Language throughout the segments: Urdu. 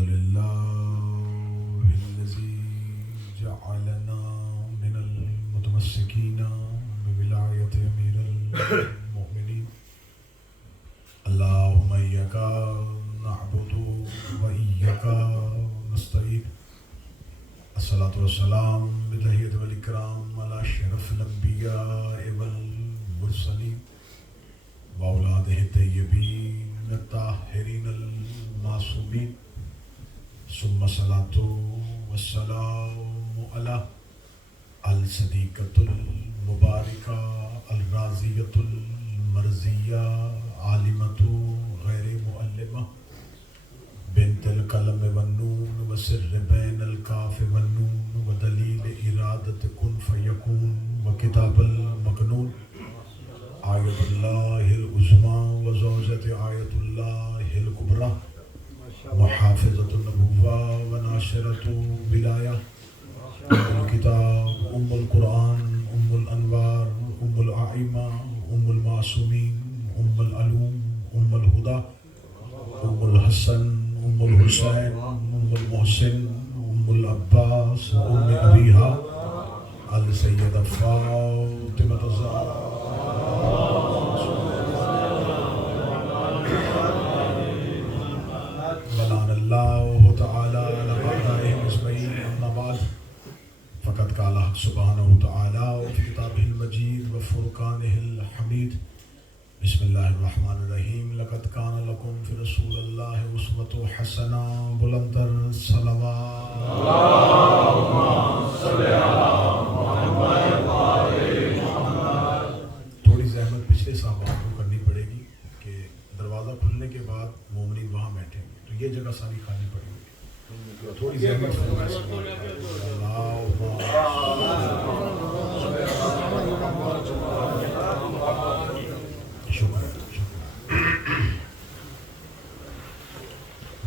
لله الذي جعلنا من المتمسكين بولاية أمير المؤمنين اللهم إياك نعبد وإياك نستعين الصلاة والسلام بالتحية والإكرام على أشرف الأنبياء والمرسلين وأولاده الطيبين الطاهرين المعصومين ثم الصلاة والسلام على الصديقة المباركة الرازية المرزية عالمة غير مؤلمة بنت القلم والنون وسر بين الكاف والنون ودليل إرادة كن فيكون وكتاب المكنون آية الله العظمى وزوجة آية الله الكبرى محافظة النبوة وناشرة ولاية الكتاب القرآن الأنوار الأئمة المعصومين العلوم الهدى الحسن الحسين المحسن العباس أبيها السيدة فاطمة الزهراء بلان الله تعالى على أعدائهم أجمعين أما بعد فقد قال حق سبحانه وتعالى وفي كتابه المجيد وفرقانه الحميد بسم الله الرحمن الرحيم لقد كان لكم في رسول الله أسوة حسنة بلندر صلوات اللهم صل على محمد محمد. تھوڑی زحمت پچھلے صحابہ کو کرنی پڑے گی کہ دروازہ کھلنے کے بعد مومنین وہاں بیٹھیں گے تو یہ جگہ ساری خالی پڑے گی. تھوڑی زحمت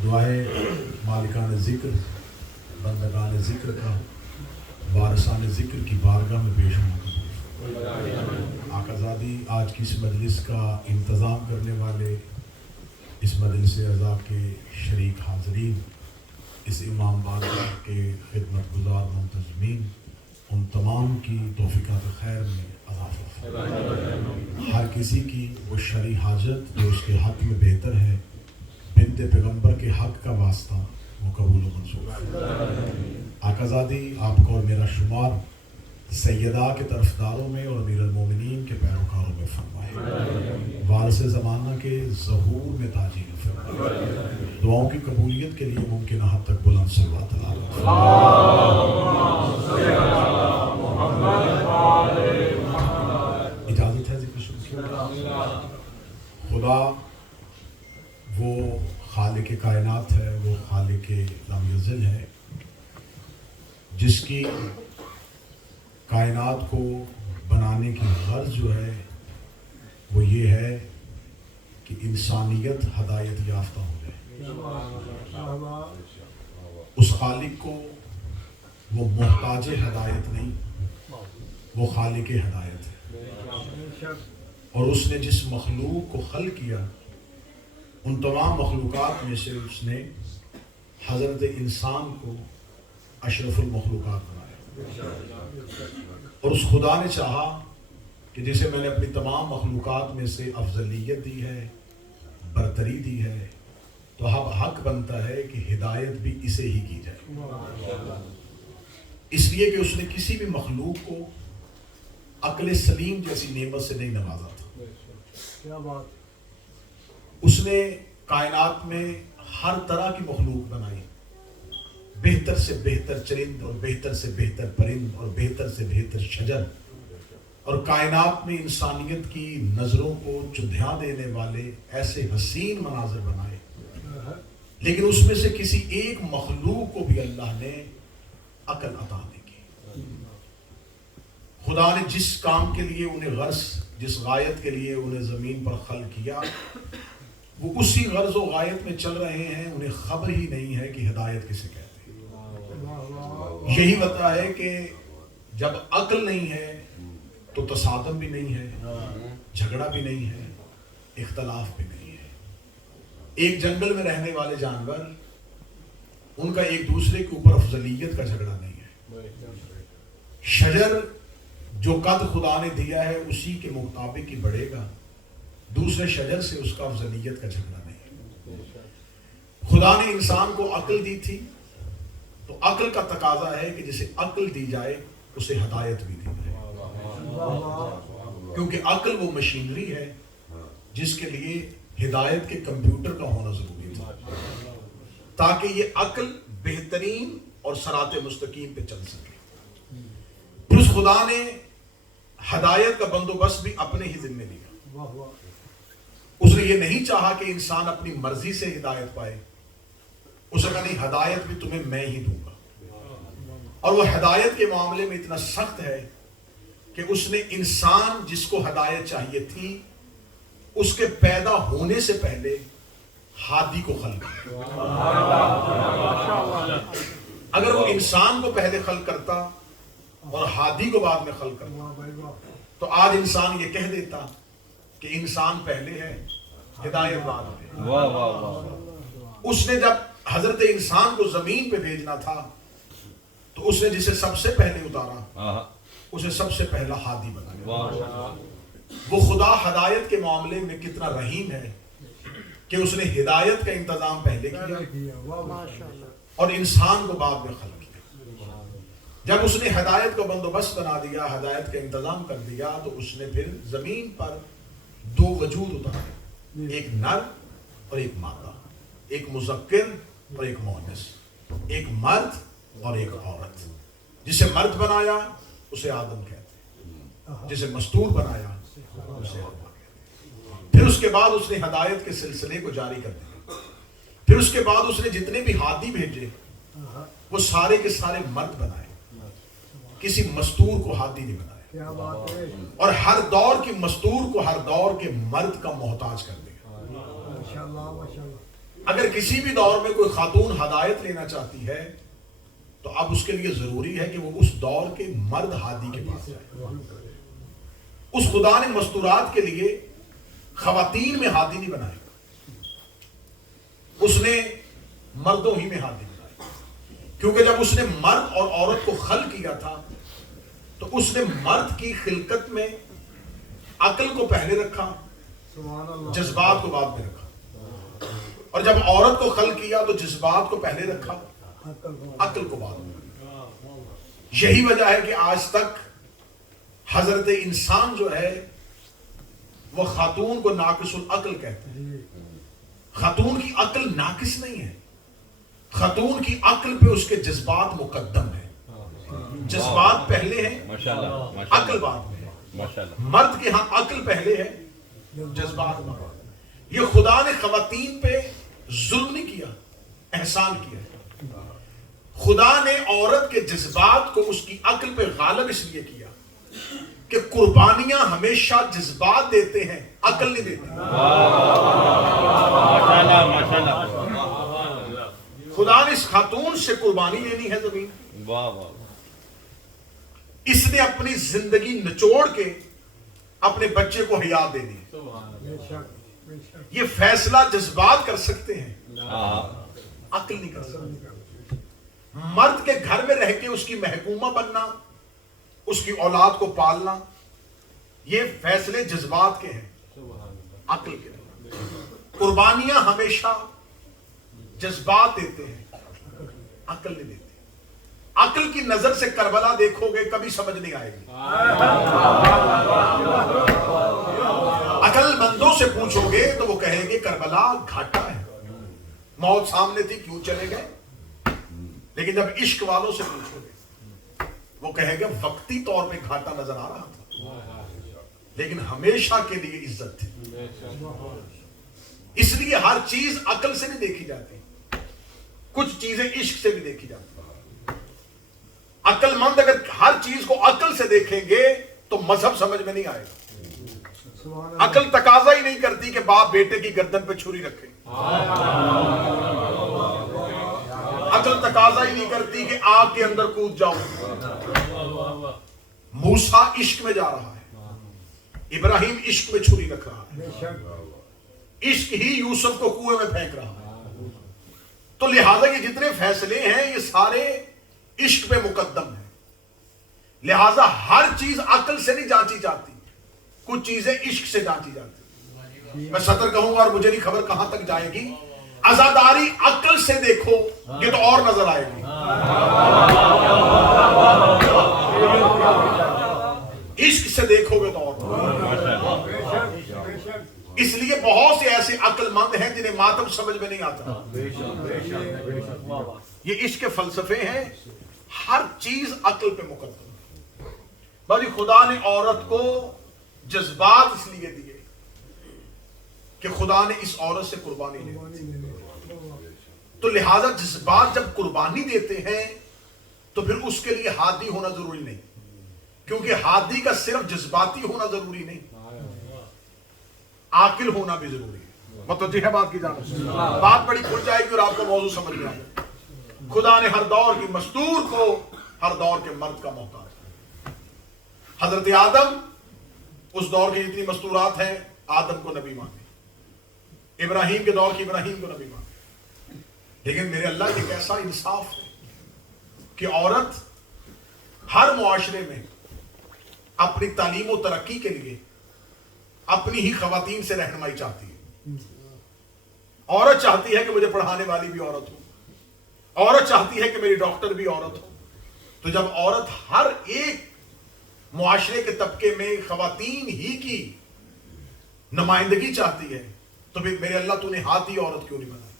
دعائے مالکان ذکر بندگان ذکر کا وارثان ذکر کی بارگاہ میں بے شمار آقا زادی آج کی اس مجلس کا انتظام کرنے والے اس مجلس عزا کے شریک حاضرین اس امام بارگاہ کے خدمت گزار منتظمین ان تمام کی توفیقات خیر میں اضافہ ہر کسی کی وہ شرعی حاجت جو اس کے حق میں بہتر ہے بنت پیغمبر کے حق کا واسطہ وہ قبول و منظور. آقا زادی آپ کو اور میرا شمار سیدہ کے طرفداروں میں اور امیر المومنین کے پیروکاروں میں فرمائے. وارث زمانہ کے ظہور میں تاجیل فرمائے. دعاؤں کی قبولیت کے لیے ممکنہ حد تک بلند صلوات علیہ. اجازت ہے ذکر شروع. خدا وہ خالق کائنات ہے، وہ خالق لم یزل ہے جس کی کائنات کو بنانے کی غرض جو ہے وہ یہ ہے کہ انسانیت ہدایت یافتہ ہو جائے. اس خالق کو وہ محتاج ہدایت نہیں، وہ خالق ہدایت ہے. اور اس نے جس مخلوق کو خلق کیا ان تمام مخلوقات میں سے اس نے حضرت انسان کو اشرف المخلوقات بنایا. اور اس خدا نے چاہا کہ جسے میں نے اپنی تمام مخلوقات میں سے افضلیت دی ہے، برتری دی ہے، تو اب حق بنتا ہے کہ ہدایت بھی اسے ہی کی جائے. اس لیے کہ اس نے کسی بھی مخلوق کو عقل سلیم جیسی نعمت سے نہیں نوازا تھا. اس نے کائنات میں ہر طرح کی مخلوق بنائی، بہتر سے بہتر چرند اور بہتر سے بہتر پرند اور بہتر سے بہتر شجر، اور کائنات میں انسانیت کی نظروں کو چدھیاں دینے والے ایسے حسین مناظر بنائے. لیکن اس میں سے کسی ایک مخلوق کو بھی اللہ نے عقل عطا نہیں کی. خدا نے جس کام کے لیے انہیں غرض، جس غایت کے لیے انہیں زمین پر خلق کیا، وہ اسی غرض و غایت میں چل رہے ہیں. انہیں خبر ہی نہیں ہے کہ ہدایت کسے کہتے ہیں. یہی بتا ہے کہ جب عقل نہیں ہے تو تصادم بھی نہیں ہے، جھگڑا بھی نہیں ہے، اختلاف بھی نہیں ہے. ایک جنگل میں رہنے والے جانور ان کا ایک دوسرے کے اوپر افضلیت کا جھگڑا نہیں ہے. شجر جو قد خدا نے دیا ہے اسی کے مطابق ہی بڑھے گا, دوسرے شجر سے اس کا افضلیت کا جھگڑا نہیں ہے. خدا نے انسان کو عقل دی تھی تو عقل کا تقاضا ہے کہ جسے عقل دی جائے اسے ہدایت بھی دی جائے, کیونکہ عقل وہ مشینری ہے جس کے لیے ہدایت کے کمپیوٹر کا ہونا ضروری تھا تاکہ یہ عقل بہترین اور صراط مستقیم پہ چل سکے. پھر اس خدا نے ہدایت کا بندوبست بھی اپنے ہی ذمہ لیا. اس نے یہ نہیں چاہا کہ انسان اپنی مرضی سے ہدایت پائے, اس نے کہا نہیں, ہدایت بھی تمہیں میں ہی دوں گا. اور وہ ہدایت کے معاملے میں اتنا سخت ہے کہ اس نے انسان جس کو ہدایت چاہیے تھی اس کے پیدا ہونے سے پہلے ہادی کو خلق کیا. اگر وہ انسان کو پہلے خلق کرتا اور ہادی کو بعد میں خلق کرتا تو آج انسان یہ کہہ دیتا کہ انسان پہلے ہے ہدایت بعد میں. اس نے جب حضرت انسان کو زمین پہ بھیجنا تھا تو اس نے جسے سب سے پہلے اتارا اسے سب سے پہلا ہادی بنایا. وہ خدا ہدایت کے معاملے میں کتنا رحیم ہے کہ اس نے ہدایت کا انتظام پہلے کیا اور انسان کو بعد میں خلق کیا. جب اس نے ہدایت کا بندوبست بنا دیا, ہدایت کا انتظام کر دیا, تو اس نے پھر زمین پر دو وجود اتارے, ایک نر اور ایک مادہ, ایک مذکر اور ایک مؤنث, ایک مرد اور ایک عورت. جسے مرد بنایا اسے آدم کہتے, جسے مستور بنایا اسے حوا کہتے. پھر اس کے بعد اس نے ہدایت کے سلسلے کو جاری کر دیا. پھر اس کے بعد اس نے جتنے بھی ہادی بھیجے وہ سارے کے سارے مرد بنائے, کسی مستور کو ہادی نہیں بنایا, اور ہر دور کی مستور کو ہر دور کے مرد کا محتاج کر دیا. اگر کسی بھی دور میں کوئی خاتون ہدایت لینا چاہتی ہے تو اب اس کے لیے ضروری ہے کہ وہ اس دور کے مرد ہادی کے پاس جائے. اس خدا نے مستورات کے لیے خواتین میں ہادی نہیں بنائے, اس نے مردوں ہی میں ہادی بنائے. کیونکہ جب اس نے مرد اور عورت کو خلق کیا تھا تو اس نے مرد کی خلقت میں عقل کو پہلے رکھا, جذبات کو بعد میں رکھا, اور جب عورت کو خلق کیا تو جذبات کو پہلے رکھا, عقل کو بعد میں. یہی وجہ ہے کہ آج تک حضرت انسان جو ہے وہ خاتون کو ناقص العقل کہتے ہیں. خاتون کی عقل ناقص نہیں ہے, خاتون کی عقل پہ اس کے جذبات مقدم ہیں. جذبات پہلے ہیں, عقل بعد میں ہے. مرد کے ہاں عقل پہلے ہے, جذبات بعد. یہ خدا نے خواتین پہ ظلم نہیں کیا, احسان کیا. خدا نے عورت کے جذبات کو اس کی عقل پہ غالب اس لیے کیا کہ قربانیاں ہمیشہ جذبات دیتے ہیں, عقل نہیں دیتے. خدا نے اس خاتون سے قربانی لینی ہے زمین, اس نے اپنی زندگی نچوڑ کے اپنے بچے کو حیات دینی ہے. یہ فیصلہ جذبات کر سکتے ہیں, عقل نہیں کر سکتے. مرد کے گھر میں رہ کے اس کی محکومہ بننا, اس کی اولاد کو پالنا, یہ فیصلے جذبات کے ہیں, عقل کے نہیں. قربانیاں ہمیشہ جذبات دیتے ہیں, عقل نہیں دیتے. عقل کی نظر سے کربلا دیکھو گے کبھی سمجھ نہیں آئے گی. عقل مندوں سے پوچھو گے تو وہ کہیں گے کربلا گھاٹا ہے, موت سامنے تھی کیوں چلے گئے. لیکن جب عشق والوں سے پوچھو گے وہ کہے گا وقتی طور پہ گھاٹا نظر آ رہا تھا لیکن ہمیشہ کے لیے عزت تھی. اس لیے ہر چیز عقل سے نہیں دیکھی جاتی, کچھ چیزیں عشق سے بھی دیکھی جاتی. عقل مند اگر ہر چیز کو عقل سے دیکھیں گے تو مذہب سمجھ میں نہیں آئے گا. عقل تقاضا ہی نہیں کرتی کہ باپ بیٹے کی گردن پہ چھری رکھے, عقل تقاضا ہی نہیں کرتی کہ آگ کے اندر کود جاؤ. موسیٰ عشق میں جا رہا ہے, ابراہیم عشق میں چھری رکھ رہا ہے, عشق ہی یوسف کو کنویں میں پھینک رہا ہے. تو لہٰذا یہ جتنے فیصلے ہیں یہ سارے عشق پہ مقدم ہیں. لہٰذا ہر چیز عقل سے نہیں جانچی جاتی، کچھ چیزیں عشق سے جانچی جاتی. میں سطر کہوں گا اور مجھے نہیں خبر کہاں تک جائے گی. عزاداری عقل سے دیکھو یہ تو اور نظر آئے گی، عشق سے دیکھو گے تو اور. اس لیے بہت سے ایسے عقل مند ہیں جنہیں ماتم سمجھ میں نہیں آتا. یہ عشق کے فلسفے ہیں، ہر چیز عقل پہ مقدم. بھائی خدا نے عورت کو جذبات اس لیے دیے کہ خدا نے اس عورت سے قربانی لی، تو لہذا جذبات جب قربانی دیتے ہیں تو پھر اس کے لیے ہادی ہونا ضروری نہیں، کیونکہ ہادی کا صرف جذباتی ہونا ضروری نہیں، عاقل ہونا بھی ضروری ہے. متوجہ ہے بات کی جانب؟ بات بڑی کھل جائے گی اور آپ کو موضوع سمجھ میں آئے گا. خدا نے ہر دور کی مستور کو ہر دور کے مرد کا محتاج. حضرت آدم اس دور کی جتنی مستورات ہیں آدم کو نبی مانے، ابراہیم کے دور کی ابراہیم کو نبی مانے. لیکن میرے اللہ یہ کیسا انصاف ہے کہ عورت ہر معاشرے میں اپنی تعلیم و ترقی کے لیے اپنی ہی خواتین سے رہنمائی چاہتی ہے. عورت چاہتی ہے کہ مجھے پڑھانے والی بھی عورت ہو، عورت چاہتی ہے کہ میری ڈاکٹر بھی عورت ہو. تو جب عورت ہر ایک معاشرے کے طبقے میں خواتین ہی کی نمائندگی چاہتی ہے تو پھر میرے اللہ تو نے ہاتھی عورت کیوں نہیں بنائی؟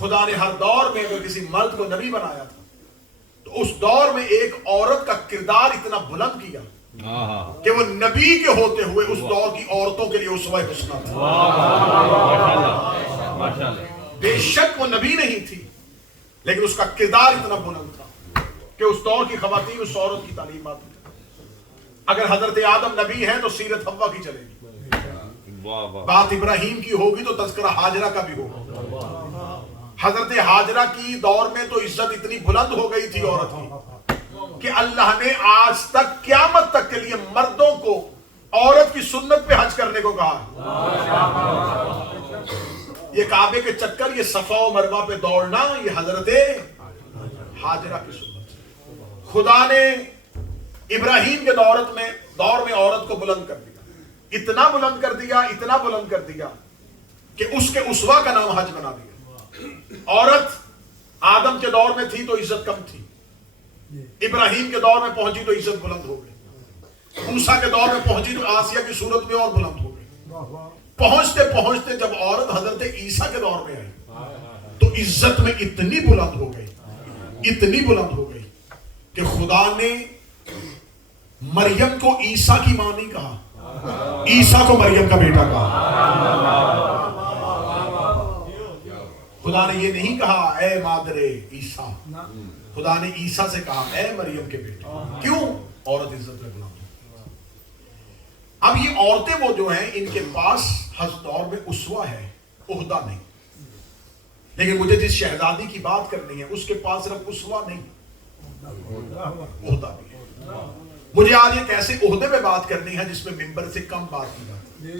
خدا نے ہر دور میں اگر کسی مرد کو نبی بنایا تھا تو اس دور میں ایک عورت کا کردار اتنا بلند کیا کہ وہ نبی کے ہوتے ہوئے اس دور کی عورتوں کے لیے اسوہ حسنہ تھا. بے شک وہ نبی نہیں تھی لیکن اس کا کردار اتنا بلند تھا کہ اس دور کی خواتین اس عورت کی تعلیمات میں. اگر حضرت آدم نبی ہیں تو سیرت حوا کی چلے گی، بات ابراہیم کی ہوگی تو تذکرہ ہاجرہ کا بھی ہوگا. حضرت ہاجرہ کی دور میں تو عزت اتنی بلند ہو گئی تھی عورت کی کہ اللہ نے آج تک قیامت تک کے لیے مردوں کو عورت کی سنت پہ حج کرنے کو کہا. یہ کعبے کے چکر، یہ صفا و مروہ پہ دوڑنا، یہ حضرت ہاجرہ کی سنت. خدا نے ابراہیم کے دور میں عورت کو بلند کر دیا، اتنا بلند کر دیا، اتنا بلند کر دیا کہ اس کے اسوہ کا نام حج بنا دیا. عورت آدم کے دور میں تھی تو عزت کم تھی، ابراہیم کے دور میں پہنچی تو عزت بلند ہو گئی، موسیٰ کے دور میں پہنچی تو آسیہ کی صورت میں اور بلند ہو گئی. پہنچتے پہنچتے جب عورت حضرت عیسیٰ کے دور میں آئی تو عزت میں اتنی بلند ہو گئی، اتنی بلند ہو گئی کہ خدا نے مریم کو عیسیٰ کی ماں نہیں کہا، عیسیٰ کو مریم کا بیٹا کہا. خدا نے یہ نہیں کہا اے مادر عیسیٰ، خدا نے عیسیٰ سے کہا اے مریم کے بیٹے. کیوں؟ عورت عزت میں بلند ہو. اب یہ عورتیں وہ جو ہیں ان کے پاس ہر دور میں اسوہ ہے، عہدہ نہیں. لیکن مجھے جس شہزادی کی بات کرنی ہے اس کے پاس صرف اسوہ نہیں، عہدہ بھی ہے. مجھے آج ایک ایسے عہدے پہ بات کرنی ہے جس میں ممبر سے کم بات کی جاتی ہے.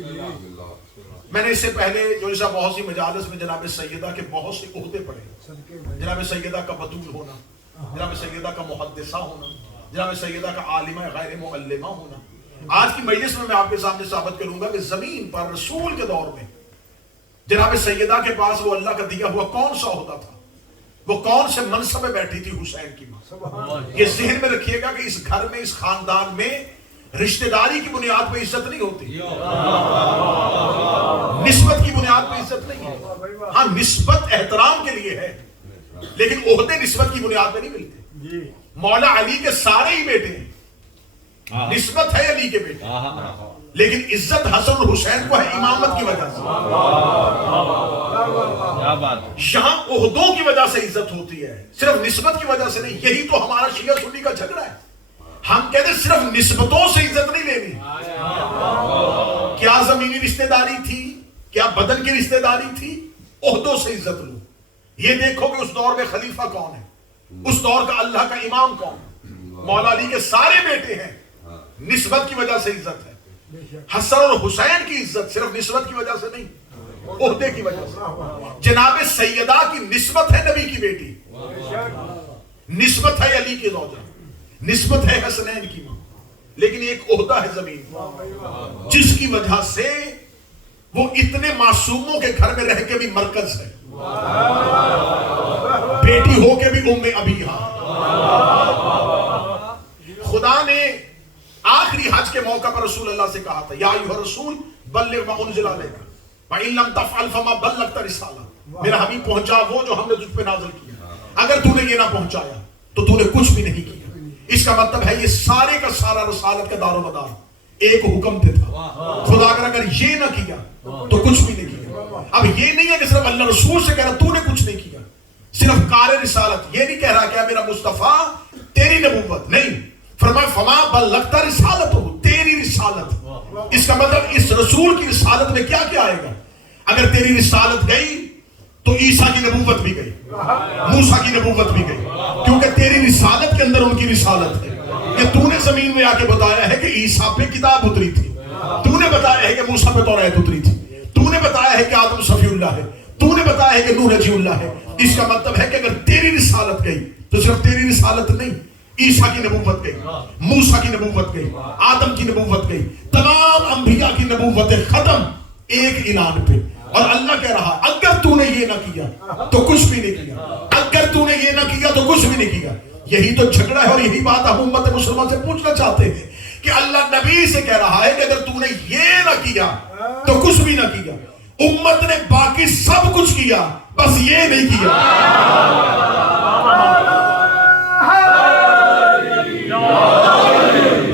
میں نے اس سے پہلے جو جیسا بہت سی مجالس میں جناب سیدہ کے بہت سے عہدے پڑھے، جناب سیدہ کا بطول ہونا، جناب سیدہ کا محدثہ ہونا، جناب سیدہ کا عالمہ غیر معلمہ ہونا. آج کی مجلس میں آپ کے سامنے ثابت کروں گا کہ زمین پر رسول کے دور میں جناب سیدہ کے پاس وہ اللہ کا دیا ہوا کون سا عہدہ تھا، وہ کون سے منصب میں بیٹھی تھی؟ حسین کی ماں. یہ ذہن میں رکھیے گا کہ اس گھر میں، اس خاندان میں رشتہ داری کی بنیاد پہ عزت نہیں ہوتی، نسبت کی بنیاد پہ عزت نہیں ہے. ہاں نسبت احترام کے لیے ہے لیکن عہدے نسبت کی بنیاد پہ نہیں ملتے. مولا علی کے سارے ہی بیٹے ہیں، نسبت ہے علی کے بیٹے، لیکن عزت حسن اور حسین کو ہے امامت کی وجہ سے. یہاں عہدوں کی وجہ سے عزت ہوتی ہے، صرف نسبت کی وجہ سے نہیں. یہی تو ہمارا شیعہ سنی کا جھگڑا ہے. ہم کہتے ہیں صرف نسبتوں سے عزت نہیں لینی. کیا زمینی رشتہ داری تھی، کیا بدن کی رشتہ داری تھی، عہدوں سے عزت لو. یہ دیکھو کہ اس دور میں خلیفہ کون ہے، اس دور کا اللہ کا امام کون ہے. مولا علی کے سارے بیٹے ہیں، نسبت کی وجہ سے عزت ہے. حسن اور حسین کی عزت صرف نسبت کی وجہ سے نہیں. عہدے کی وجہ سے. جناب سیدہ کی نسبت ہے نبی کی بیٹی, نسبت ہے علی کی زوجہ, نسبت ہے حسنین کی ماں, لیکن ایک عہدہ ہے زمین جس کی وجہ سے وہ اتنے معصوموں کے گھر میں رہ کے بھی مرکز ہے, بیٹی ہو کے بھی ام ابیہا. خدا نے آخری حج کے موقع پر رسول اللہ سے کہا تھا یا ایھا رسول بلغ ما انزل الیک وان لم تفعل فما بلغت رسالہ, میرا حبیب پہنچا وہ جو ہم نے تجھ پہ نازل کیا, اگر تو نے یہ نہ پہنچایا تو تو نے کچھ بھی نہیں کیا. اس کا مطلب ہے یہ سارے کا سارا رسالت کا دار و مدار ایک حکم پہ تھا. خدا اگر یہ نہ کیا تو کچھ بھی نہیں کیا. اب یہ نہیں ہے کہ صرف اللہ رسول سے کہہ رہا تو نے کچھ نہیں کیا, صرف کار رسالت, یہ نہیں کہہ رہا کہ میرا مصطفیٰ تیری نبوت نہیں, فرمایا فما بلغت رسالت ہو, تیری رسالت. اس کا مطلب اس رسول کی رسالت میں کیا کیا آئے گا؟ اگر تیری رسالت گئی تو عیسیٰ کی نبوت بھی گئی, موسیٰ کی نبوت بھی گئی, کیونکہ تیری رسالت کے اندر ان کی رسالت ہے. کہ تو نے زمین میں آ کے بتایا ہے کہ عیسیٰ پہ کتاب اتری تھی, تو نے بتایا ہے کہ موسیٰ پہ توریت اتری تھی, تو نے بتایا ہے کہ آدم صفی اللہ ہے, تو نے بتایا ہے کہ نوح نجی اللہ ہے. اس کا مطلب ہے کہ اگر تیری رسالت گئی تو صرف تیری رسالت نہیں, عیسیٰ کی نبوت گئی, موسیٰ کی نبوت گئی, آدم کی نبوت گئی, تمام انبیاء کی نبوت ختم ایک اعلان پہ. اور اللہ کہہ رہا اگر تو نے یہ نہ کیا تو کچھ بھی نہیں کیا, اگر تو نے یہ نہ کیا تو کچھ بھی نہیں کیا. یہی تو جھگڑا ہے اور یہی بات ہم امت مسلمان سے پوچھنا چاہتے ہیں کہ اللہ نبی سے کہہ رہا ہے کہ اگر تو نے یہ نہ کیا تو کچھ بھی نہ کیا. امت نے باقی سب کچھ کیا, بس یہ نہیں کیا.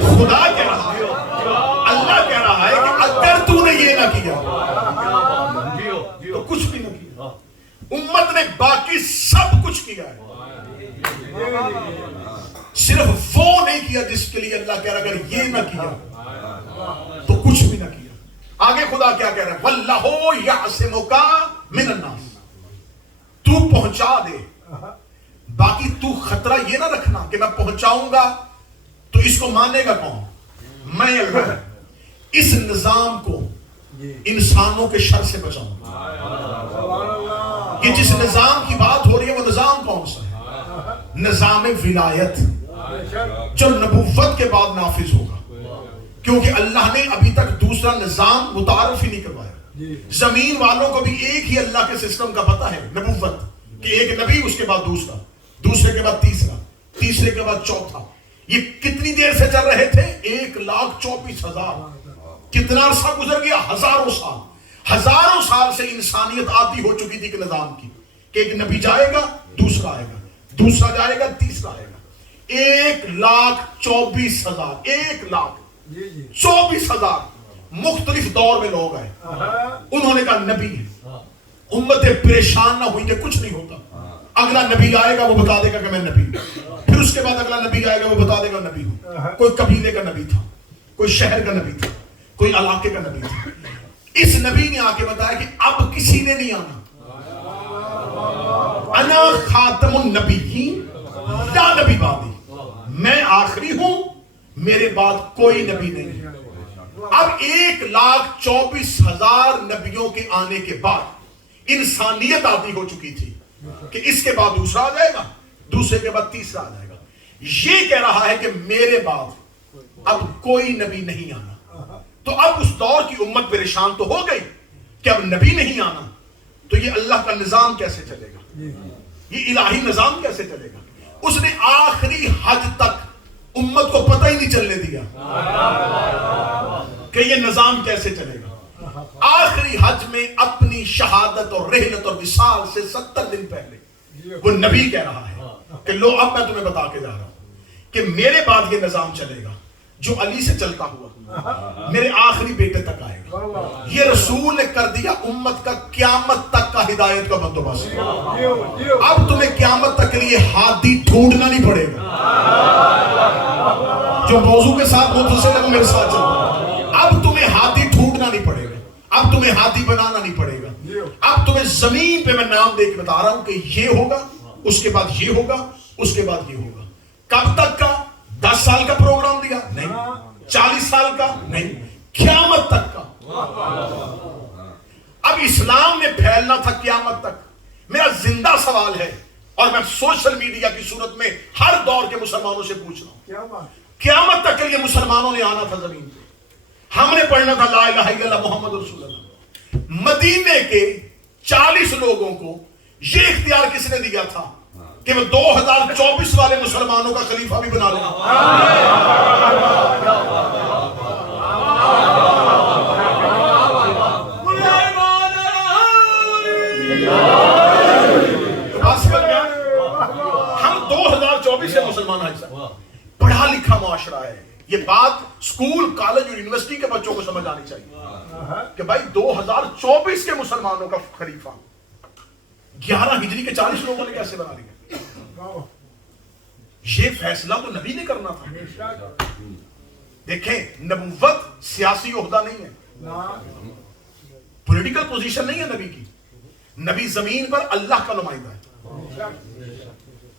خدا کہہ رہا ہے, اللہ کہہ رہا ہے کہ اگر تو نے یہ نہ کیا تو کچھ بھی نہ کیا. امت نے باقی سب کچھ کیا ہے, صرف وہ نہیں کیا جس کے لیے اللہ کہہ رہا ہے اگر یہ نہ کیا تو کچھ بھی نہ کیا. آگے خدا کیا کہہ رہا ہے وَاللَّهُ يَعْصِمُكَ مِنَ النَّاسِ, تو پہنچا دے, باقی تو خطرہ یہ نہ رکھنا کہ میں پہنچاؤں گا تو اس کو مانے گا کون, میں اللہ اس نظام کو انسانوں کے شر سے بچاؤں گا. یہ جس نظام کی بات ہو رہی ہے وہ نظام کون سا ہے؟ نظام ولایت, جو نبوت کے بعد نافذ ہوگا, کیونکہ اللہ نے ابھی تک دوسرا نظام متعارف ہی نہیں کروایا. زمین والوں کو بھی ایک ہی اللہ کے سسٹم کا پتہ ہے, نبوت, کہ ایک نبی اس کے بعد دوسرا, دوسرے کے بعد تیسرا, تیسرے کے بعد چوتھا. یہ کتنی دیر سے چل رہے تھے؟ 1,24,000. کتنا عرصہ گزر گیا؟ ہزاروں سال. ہزاروں سال سے انسانیت عادی ہو چکی تھی کہ نظام کی, کہ ایک نبی جائے گا دوسرا آئے گا, دوسرا جائے گا تیسرا آئے گا. 1,24,000 1,24,000 مختلف دور میں لوگ آئے, انہوں نے کہا نبی ہے. امتیں پریشان نہ ہوئی کہ کچھ نہیں ہوتا, اگلا نبی آئے گا وہ بتا دے گا کہ میں نبی ہوں, پھر اس کے بعد اگلا نبی آئے گا وہ بتا دے گا نبی ہوں. کوئی قبیلے کا نبی تھا, کوئی شہر کا نبی تھا, کوئی علاقے کا نبی تھا. اس نبی نے آ کے بتایا کہ اب کسی نے نہیں آنا, انا خاتم النبیین لا نبی بعدی, میں آخری ہوں, میرے بعد کوئی نبی نہیں. اب 1,24,000 نبیوں کے آنے کے بعد انسانیت عادی ہو چکی تھی کہ اس کے بعد دوسرا آ جائے گا, دوسرے کے بعد تیسرا آ جائے گا. یہ کہہ رہا ہے کہ میرے بعد اب کوئی نبی نہیں آنا. تو اب اس دور کی امت پریشان تو ہو گئی کہ اب نبی نہیں آنا, تو یہ اللہ کا نظام کیسے چلے گا, یہ الہی نظام کیسے چلے گا. اس نے آخری حج تک امت کو پتہ ہی نہیں چلنے دیا کہ یہ نظام کیسے چلے گا. آخری حج میں اپنی شہادت اور رحلت اور وصال سے 70 دن پہلے وہ نبی کہہ رہا ہے کہ لو اب میں تمہیں بتا کے جا رہا ہوں کہ میرے بعد یہ نظام چلے گا جو علی سے چلتا ہوا میرے آخری بیٹے تک آئے گا. یہ رسول نے کر دیا امت کا قیامت تک کا ہدایت کا بندوبست. اب تمہیں قیامت تک کے لیے ہادی ڈھونڈنا نہیں پڑے گا. جو موضوع کے ساتھ متصل ہے میرے ساتھ چلو. اب تمہیں ہادی ڈھونڈنا نہیں پڑے گا, اب تمہیں ہادی بنانا نہیں پڑے گا. اب تمہیں زمین پہ میں نام دے کے بتا رہا ہوں کہ یہ ہوگا, اس کے بعد یہ ہوگا, اس کے بعد یہ ہوگا. کب تک کا؟ 10 سال کا پروگرام دیا نہیں, 40 سال کا نہیں, قیامت تک کا. اب اسلام میں پھیلنا تھا قیامت تک. میرا زندہ سوال ہے اور میں سوشل میڈیا کی صورت میں ہر دور کے مسلمانوں سے پوچھ رہا ہوں, قیامت تک کے لیے مسلمانوں نے آنا تھا زمین پہ, ہم نے پڑھنا تھا لا الہ الا اللہ محمد رسول اللہ. مدینے کے 40 لوگوں کو یہ اختیار کس نے دیا تھا کہ وہ 2024 والے مسلمانوں کا خلیفہ بھی بنا لیں؟ ہم 2024 سے مسلمان ہیں, پڑھا لکھا معاشرہ ہے. یہ بات سکول, کالج اور یونیورسٹی کے بچوں کو سمجھ آنی چاہیے کہ بھائی 2024 کے مسلمانوں کا خلیفہ 11 ہجری کے 40 لوگوں نے کیسے بنا لیا؟ یہ فیصلہ تو نبی نے کرنا تھا. دیکھیں, نبوت سیاسی عہدہ نہیں ہے, پولیٹیکل پوزیشن نہیں ہے نبی کی. نبی زمین پر اللہ کا نمائندہ ہے.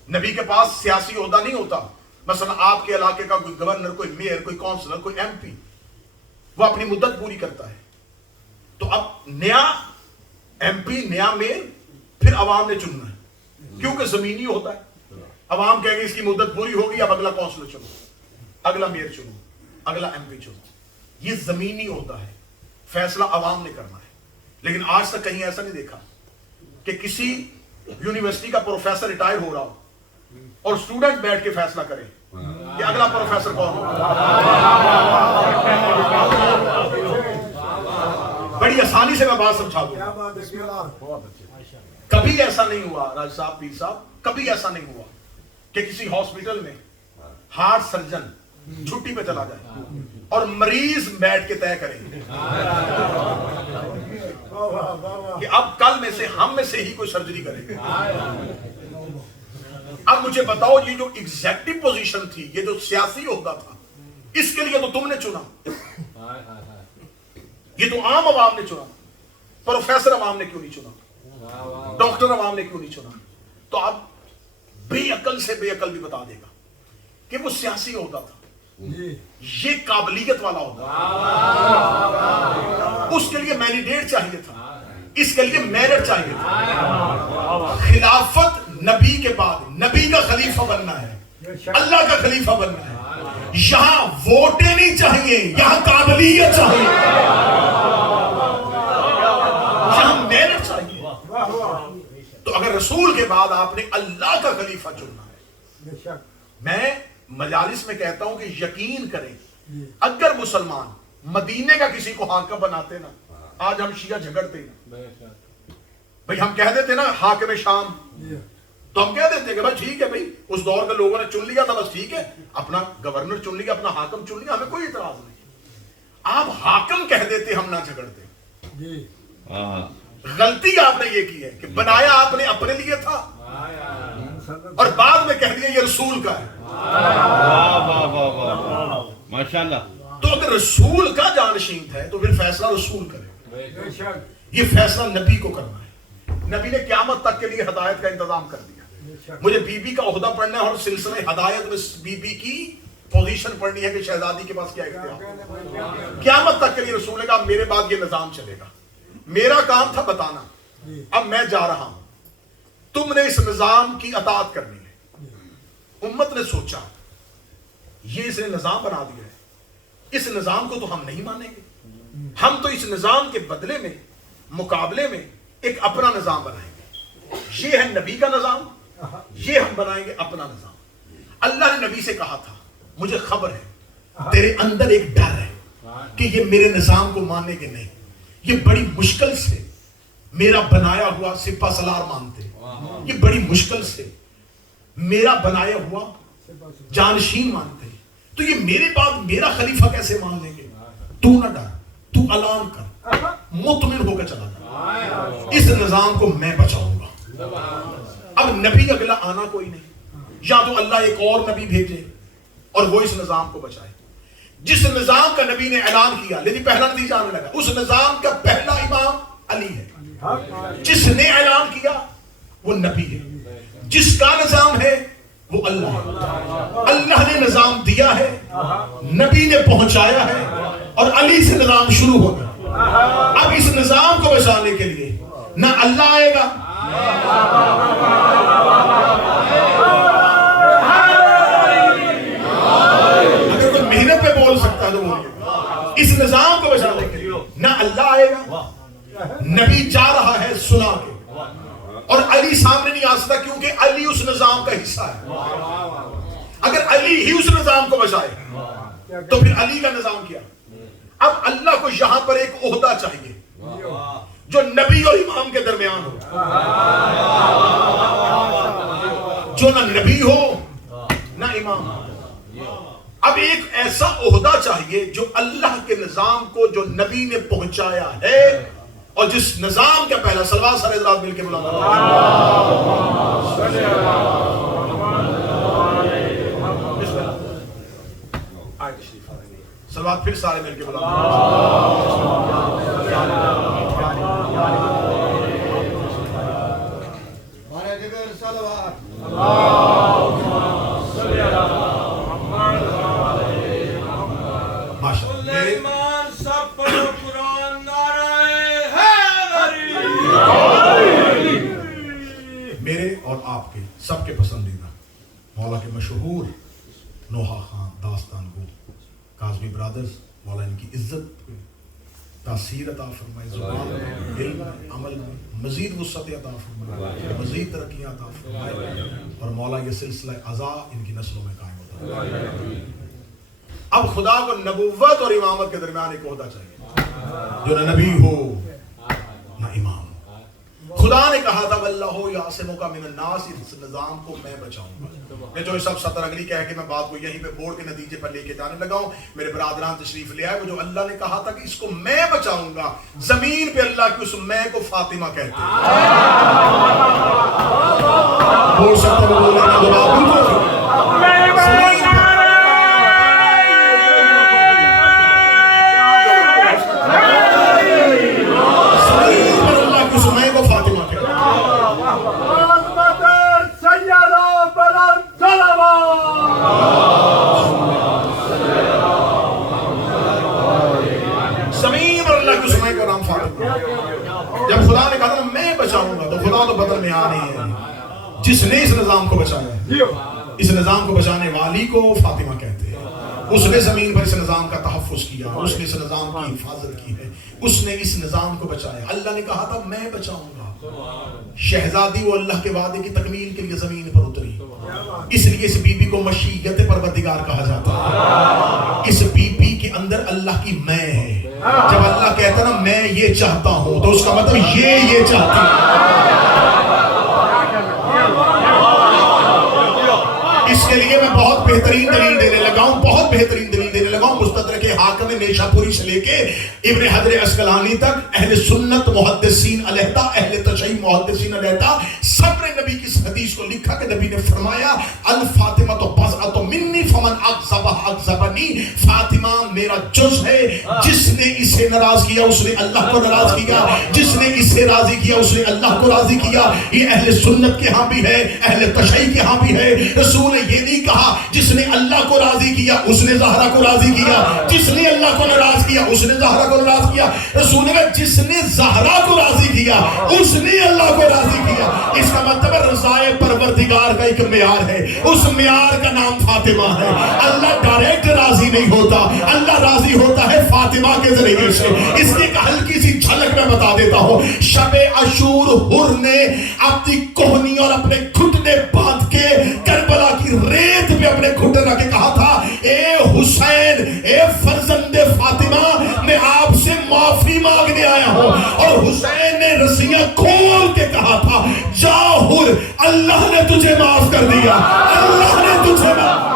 نبی کے پاس سیاسی عہدہ نہیں ہوتا. مثلا آپ کے علاقے کا کوئی گورنر, کوئی میئر, کوئی کونسلر, کوئی ایم پی, وہ اپنی مدت پوری کرتا ہے. تو اب نیا ایم پی, نیا میئر پھر عوام نے چننا ہے, کیونکہ زمینی ہوتا ہے. عوام کہیں گے اس کی مدت پوری ہوگی, اب اگلا کونسلر چنو, اگلا میئر چنو, اگلا ایم پی چنو. یہ زمینی ہوتا ہے, فیصلہ عوام نے کرنا ہے. لیکن آج تک کہیں ایسا نہیں دیکھا کہ کسی یونیورسٹی کا پروفیسر ریٹائر ہو رہا ہو اور اسٹوڈنٹ بیٹھ کے فیصلہ کرے کہ اگلا پروفیسر کون ہوگا. بڑی آسانی سے میں بات سمجھا دوں. کبھی ایسا نہیں ہوا راج صاحب, پیر صاحب, کبھی ایسا نہیں ہوا کہ کسی ہاسپٹل میں ہارٹ سرجن چھٹی پہ چلا جائے اور مریض بیٹھ کے طے کرے کہ اب کل میں سے ہم میں سے ہی کوئی سرجری کرے. اب مجھے بتاؤ, یہ جو ایگزیکٹو پوزیشن تھی, یہ جو سیاسی عہدہ تھا, اس کے لیے تو تم نے چنا, یہ تو عام عوام نے چنا. پروفیسر عوام نے کیوں نہیں چنا؟ ڈاکٹر عوام نے کیوں نہیں چنا؟ تو اب بے عقل سے بے عقل بھی بتا دے گا کہ وہ سیاسی عہدہ تھا, یہ قابلیت والا عہدہ, اس کے لیے مینڈیٹ چاہیے تھا, اس کے لیے میرٹ چاہیے تھا. خلافت نبی کے بعد نبی کا خلیفہ بننا ہے, اللہ کا خلیفہ بننا ہے. یہاں ووٹیں نہیں چاہیے, یہاں قابلیت چاہیے, یہاں میرٹ چاہیے. تو اگر رسول کے بعد آپ نے اللہ کا خلیفہ چننا ہے, میں مجالس میں کہتا ہوں کہ یقین کریں, اگر مسلمان مدینے کا کسی کو حاکم بناتے نا, آج ہم شیعہ جھگڑتے نا, بھئی ہم کہہ دیتے نا حاکم شام, تو ہم کہہ دیتے کہ بھائی ٹھیک ہے, بھائی اس دور کے لوگوں نے چن لیا تھا, بس ٹھیک ہے, اپنا گورنر چن لیا, اپنا حاکم چن لیا, ہمیں کوئی اعتراض نہیں. آپ حاکم کہہ دیتے, ہم نہ جھگڑتے. غلطی آپ نے یہ کی ہے کہ بنایا آپ نے اپنے لیے تھا اور بعد میں کہہ دیا یہ رسول کا ہے. ماشاءاللہ. تو اگر رسول کا جانشین ہے تو پھر فیصلہ رسول کرے. یہ فیصلہ نبی کو کرنا ہے. نبی نے قیامت تک کے لیے ہدایت کا انتظام کر دیا. مجھے بی بی کا عہدہ پڑھنا ہے اور سلسلہ ہدایت میں بی بی کی پوزیشن پڑھنی ہے کہ شہزادی کے پاس کیا اختیار. قیامت تک کے لیے رسول نے کہا میرے بعد یہ نظام چلے گا. میرا کام تھا بتانا, اب میں جا رہا ہوں, تم نے اس نظام کی اطاعت کرنی ہے. امت نے سوچا یہ اس نے نظام بنا دیا ہے, اس نظام کو تو ہم نہیں مانیں گے, ہم تو اس نظام کے بدلے میں مقابلے میں ایک اپنا نظام بنائیں گے. یہ ہے نبی کا نظام, یہ ہم بنائیں گے اپنا نظام. اللہ نے نبی سے کہا تھا مجھے خبر ہے تیرے اندر ایک ڈر ہے کہ یہ میرے نظام کو ماننے کے نہیں, یہ بڑی مشکل سے میرا بنایا ہوا سپہ سالار مانتے, یہ بڑی مشکل سے میرا بنایا ہوا جانشین مانتے, تو یہ میرے بعد میرا خلیفہ کیسے مان لیں گے؟ تو نہ ڈر, تو اعلان کر, مطمئن ہو کر چلا جا, اس نظام کو میں بچاؤں گا. اب نبی اگلا آنا کوئی نہیں, یا تو اللہ ایک اور نبی بھیجے اور وہ اس نظام کو بچائے. جس نظام کا نبی نے اعلان کیا, لیکن پہلا نتیجہ آنے لگا, اس نظام کا پہلا امام علی ہے. جس نے اعلان کیا وہ نبی ہے, جس کا نظام ہے وہ اللہ ہے. اللہ نے نظام دیا ہے, نبی نے پہنچایا ہے, اور علی سے نظام شروع ہو گیا. اب اس نظام کو بچانے کے لیے نہ اللہ آئے گا اگر کوئی محنت پہ بول سکتا ہے تو بولیے اس نظام کو بچانے کے لیے نہ اللہ آئے گا نبی جا رہا ہے سنا کے اور علی سامنے نہیں آ سکتا کیونکہ علی اس نظام کا حصہ ہے اگر علی ہی اس نظام کو بچائے تو پھر علی کا نظام کیا اب اللہ کو یہاں پر ایک عہدہ چاہیے جو نبی اور امام کے درمیان ہو جو نہ نبی ہو نہ امام ہو اب ایک ایسا عہدہ چاہیے جو اللہ کے نظام کو جو نبی نے پہنچایا ہے اور جس نظام کا پہلا صلوات سارے حضرات مل کے بلانا صلوات پھر سارے مل کے بلانا میرے اور آپ کے سب کے پسندیدہ مولا کے مشہور نوحہ خان داستان گو کاظمی برادرز مولا ان کی عزت تاثیر عطا فرمائے زبان میں علم میں عمل میں مزید وسعت عطا فرمائے مزید ترقیاں عطا فرمائے اور مولا یہ سلسلہ عزا ان کی نسلوں میں قائم ہوتا ہے اب خدا کو نبوت اور امامت کے درمیان ایک عہدہ چاہیے جو نہ نبی ہو نہ امام خدا نے کہا تھا واللہ یعصمک من الناس اس نظام کو میں بچاؤں گا میں جو سب سطر اگلی کہہ کے میں بات کو یہیں پہ بورڈ کے نتیجے پر لے کے جانے لگا ہوں میرے برادران تشریف لے آئے وہ جو اللہ نے کہا تھا کہ اس کو میں بچاؤں گا زمین پہ اللہ کی اس میں کو فاطمہ کہتے ہیں بول سکتے ہیں بولنے کا جواب جب خدا نے کہا میں بچاؤں گا تو خدا تو بدل میں آ نہیں ہے جس نے اس نظام کو بچایا ہے اس نظام کو بچانے والی کو فاطمہ کہتے ہیں اس نے زمین پر اس نظام کا تحفظ کیا اس نے اس نظام کی حفاظت کی ہے اس نے اس نظام کو بچایا اللہ نے کہا تھا میں بچاؤں گا شہزادی وہ اللہ کے وعدے کی تکمیل کے لیے زمین پر اتری اس لیے اس بی بی کو مشیت پروردگار کہا جاتا ہے اس بی بی کے اندر اللہ کی میں ہے جب اللہ کہتا نا میں یہ چاہتا ہوں تو اس کا مطلب یہ چاہتی ہے اس کے لیے میں بہت بہترین دلیل دینے لگا ہوں بہت بہترین دلیل دینے لگا ہوں مستدرک حاکم نیشہ پوری سے لے کے ابن حجر عسقلانی تک اہل سنت محدثین علیہدہ اہل تشیع محدثین علیہدہ سب نے نبی کی اس حدیث کو لکھا کہ نبی نے فرمایا الفاطمہ تو بضعۃ منی فمن اغضبها اغضبنی فاطمہ میرا جز ہے جس نے اسے ناراض کیا اس نے اللہ کو ناراض کیا جس نے اسے راضی کیا اس نے اللہ کو راضی کیا یہ اہل سنت کے ہاں بھی ہے اہل تشیع کے ہاں بھی ہے رسول نے یہ نہیں کہا جس نے اللہ کو راضی کیا اس نے زہرا کو راضی کیا جس نے اللہ کو ناراض کیا اس نے زہرا کو ناراض کیا رسول نے کہا جس نے زہرا کو راضی کیا اس نے اللہ کو راضی کیا اس کا مطلب رضائے پروردگار کا ایک معیار ہے اس معیار کا نام فاطمہ ہے اللہ ڈائریکٹ راضی نہیں ہوتا اللہ راضی ہوتا ہے فاطمہ کے ذریعے سے اس کی ایک ہلکی سی جھلک میں بتا دیتا ہوں شب عاشور حر نے اپنی کوہنی اور اپنے گھٹنے باندھ کے کربلا کی ریت پہ اپنے گھٹنے رکھ کے کہا تھا اے حسین اے فرزند فاطمہ میں آپ سے معافی مانگنے آیا ہوں اور حسین نے رسیاں کھول کے کہا تھا جا حر اللہ نے تجھے معاف کر دیا اللہ نے تجھے معاف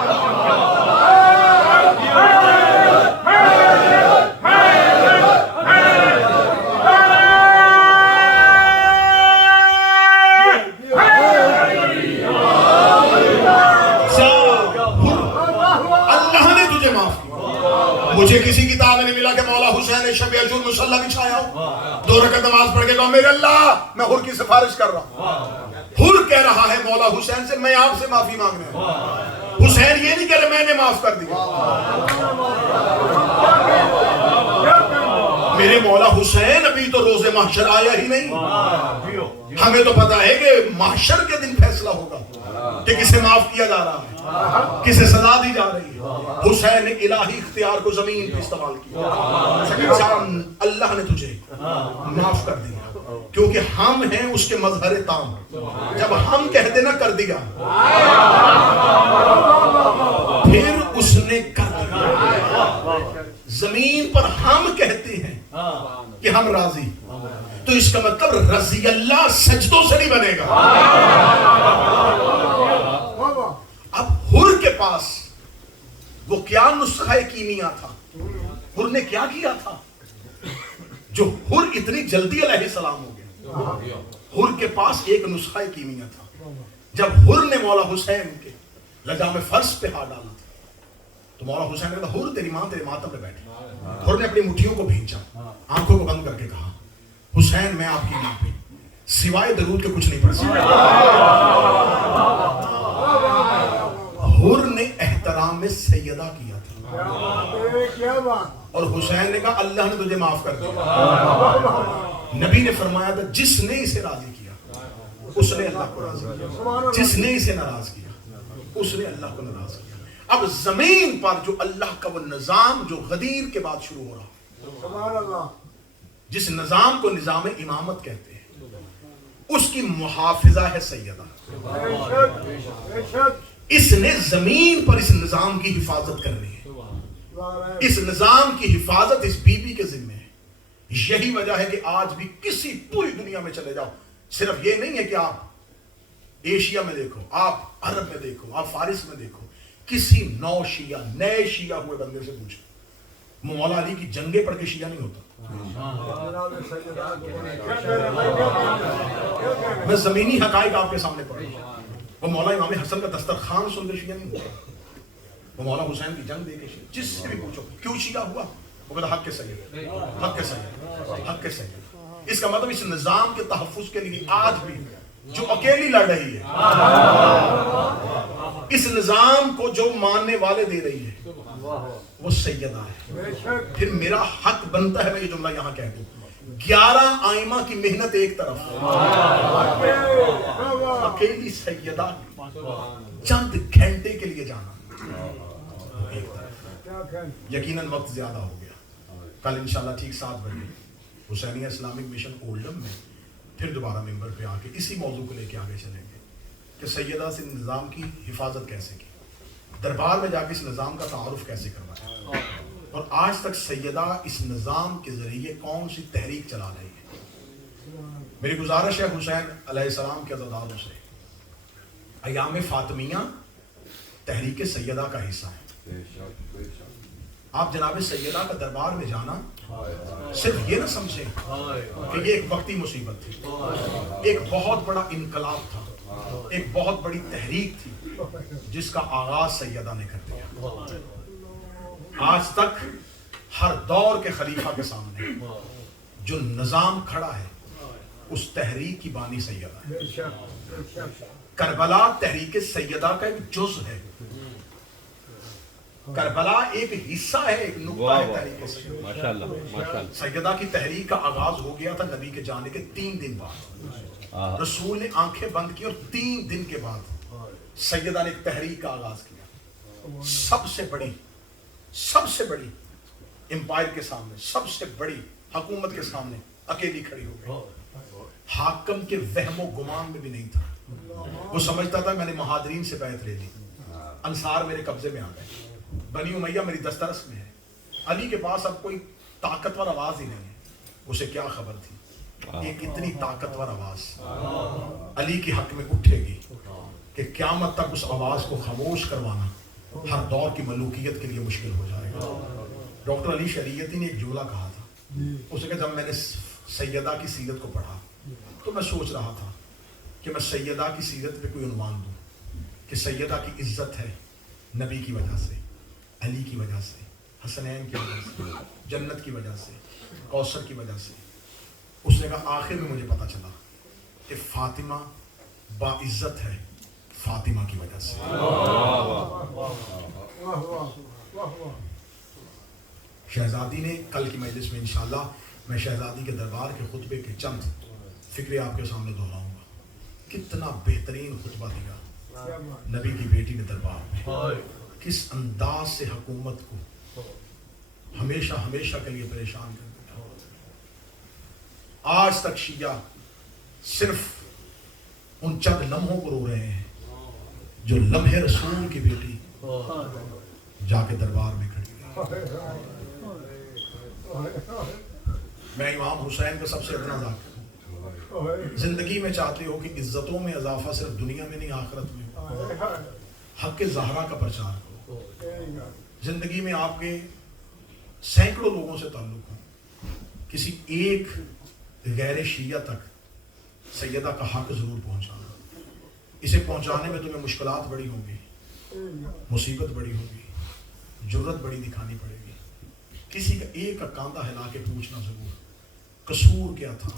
مجھے کسی کتاب میں نہیں ملا کہ مولا حسین نے شب عاشور مصلی بچھایا ہو 2 رکعت نماز پڑھ کے کہا میرے اللہ میں حر کی سفارش کر رہا ہوں حر کہہ رہا ہے مولا حسین سے میں آپ سے معافی مانگنے ہوں حسین یہ نہیں کہہ رہے میں نے معاف کر دیا میرے مولا حسین ابھی تو روز محشر آیا ہی نہیں. ہمیں تو پتا ہے کہ محشر کے دن فیصلہ ہوگا کہ کسے معاف کیا جا رہا ہے, کسے سزا دی جا رہی ہے. حسین نے الہی اختیار کو زمین پہ استعمال کیا. اللہ نے تجھے معاف کر دیا کیونکہ ہم ہیں اس کے مظہر تام. جب ہم کہتے نا کر دیا, پھر اس نے کر دیا. زمین پر ہم کہتے ہیں کہ ہم راضی, تو اس کا مطلب رضی اللہ سجدوں سے نہیں بنے گا. اب حر کے پاس وہ کیا نسخہ کیمیا تھا, حر نے کیا کیا تھا جو حر اتنی جلدی علیہ السلام ہو گیا. حر کے پاس ایک نسخہ کیمیا تھا. جب حر نے مولا حسین کے لجام فرش پہ ہاتھ ڈالا تھا تو مولا حسین نے کہا حر تیری ماں تیرے ماتم پہ بیٹھی. حر نے اپنی مٹھیوں کو بھینچا, آنکھوں کو بند کر کے کہا حسین میں آپ کی ماں پہ سوائے درود کے کچھ نہیں پڑھ سکتا. حر نے احترام میں سیدہ کیا تھا اور حسین نے کہا اللہ نے تجھے معاف کر دیا. نبی نے فرمایا تھا جس نے اسے راضی کیا اس نے اللہ کو راضی کیا, جس نے اسے ناراض کیا اس نے اللہ کو ناراض کیا. اب زمین پر جو اللہ کا وہ نظام جو غدیر کے بعد شروع ہو رہا, جس نظام کو نظام امامت کہتے ہیں, اس کی محافظہ ہے سیدہ. اس نے زمین پر اس نظام کی حفاظت کرنی ہے. اس نظام کی حفاظت اس بی بی کے ذمہ ہے. یہی وجہ ہے کہ آج بھی کسی پوری دنیا میں چلے جاؤ, صرف یہ نہیں ہے کہ آپ ایشیا میں دیکھو, آپ عرب میں دیکھو, آپ فارس میں دیکھو, کسی نو شیعہ نئے شیعہ ہوئے بندے سے پوچھو مولا علی کی جنگیں پڑھ کے شیعہ نہیں ہوتا. میں زمینی حقائق آپ کے سامنے پڑھ رہا ہوں. وہ مولا امام حسن کا دسترخوان سن کے شیعہ نہیں ہوتا, وہ مولا حسین کی جنگ دے کے شیعہ. جس سے بھی پوچھو کیوں شیعہ ہوا, وہ کہتا حق کے سید, حق کے سید, حق کے سید. اس کا مطلب اس نظام کے تحفظ کے لیے آج بھی جو اکیلی لڑ رہی ہے, اس نظام کو جو ماننے والے دے رہی ہے, وہ سیدہ ہے. پھر میرا حق بنتا ہے میں یہ جملہ یہاں کہہ دوں, 11 آئمہ کی محنت ایک طرف, اکیلی سیدہ چند گھنٹے کے لیے جانا ایک طرف. یقیناً وقت زیادہ ہو گیا. کل انشاءاللہ ٹھیک 7 بجے حسینیہ اسلامک مشن اولڈم میں پھر دوبارہ ممبر پہ آ کے اسی موضوع کو لے کے آگے چلیں گے کہ سیدہ سے نظام کی حفاظت کیسے کی, دربار میں جا کے اس نظام کا تعارف کیسے کروایا, اور آج تک سیدہ اس نظام کے ذریعے کون سی تحریک چلا رہی ہے. میری گزارش ہے حسین علیہ السلام کے عزاداروں سے, ایام فاطمیہ تحریک سیدہ کا حصہ ہے. آپ جناب سیدہ کا دربار میں جانا صرف یہ نہ سمجھیں کہ یہ ایک وقتی مصیبت تھی, ایک بہت بڑا انقلاب تھا, ایک بہت بڑی تحریک تھی جس کا آغاز سیدہ نے کر دیا. آج تک ہر دور کے خلیفہ کے سامنے جو نظام کھڑا ہے اس تحریک کی بانی سیدہ ہے. کربلا تحریک سیدہ کا ایک جز ہے, کربلا ایک حصہ ہے, ایک نقطہ ہے تحریک سیدہ. سیدہ کی تحریک کا آغاز ہو گیا تھا نبی کے جانے کے 3 دن بعد. رسول نے آنکھیں بند کی اور 3 دن کے بعد سیدہ نے ایک تحریک کا آغاز کیا. سب سے بڑی امپائر کے سامنے, سب سے بڑی حکومت کے سامنے اکیلی کھڑی ہو گئی. حاکم کے وہم و گمان میں بھی نہیں تھا. وہ سمجھتا تھا میں نے مہاجرین سے بیعت لے لی, انصار میرے قبضے میں آ گئے, بنی امیہ میری دسترس میں ہے. علی کے پاس اب کوئی طاقتور آواز ہی نہیں ہے. اسے کیا خبر تھی ایک اتنی طاقتور آواز علی کے حق میں اٹھے گی کہ قیامت تک اس آواز کو خاموش کروانا ہر دور کی ملوکیت کے لیے مشکل ہو جائے گا. ڈاکٹر علی شریعتی نے ایک جملہ کہا تھا, اسے کہ جب میں نے سیدہ کی سیرت کو پڑھا تو میں سوچ رہا تھا کہ میں سیدہ کی سیرت پہ کوئی عنوان دوں کہ سیدہ کی عزت ہے نبی کی وجہ سے, علی کی وجہ سے, حسنین کی وجہ سے, جنت کی وجہ سے, کوثر کی وجہ سے. اس نے کہا آخر میں مجھے پتا چلا کہ فاطمہ باعزت ہے فاطمہ کی وجہ سے. شہزادی نے کل کی مجلس میں انشاءاللہ میں شہزادی کے دربار کے خطبے کے چند فکرے آپ کے سامنے دہراؤں گا. کتنا بہترین خطبہ دیا نبی کی بیٹی نے دربار میں, کس انداز سے حکومت کو ہمیشہ ہمیشہ کے لیے پریشان کر دیا. آج تک شیعہ صرف ان چند لمحوں کو رو رہے ہیں جو لمحے رسول کی بیٹی جا کے دربار میں کھڑی ہے. میں امام حسین کا سب سے اتنا ذاکر ہوں. زندگی میں چاہتے ہو کہ عزتوں میں اضافہ صرف دنیا میں نہیں آخرت میں ہو. حق زہرا کا پرچار کرو. زندگی میں آپ کے سینکڑوں لوگوں سے تعلق ہو, کسی ایک غیر شیعہ تک سیدہ کا حق ضرور پہنچانا. اسے پہنچانے میں تمہیں مشکلات بڑی ہوں گی, مصیبت بڑی ہوگی, جرت بڑی دکھانی پڑے گی. کسی کا ایک کا کاندھا ہلا کے پوچھنا ضرور, قصور کیا تھا.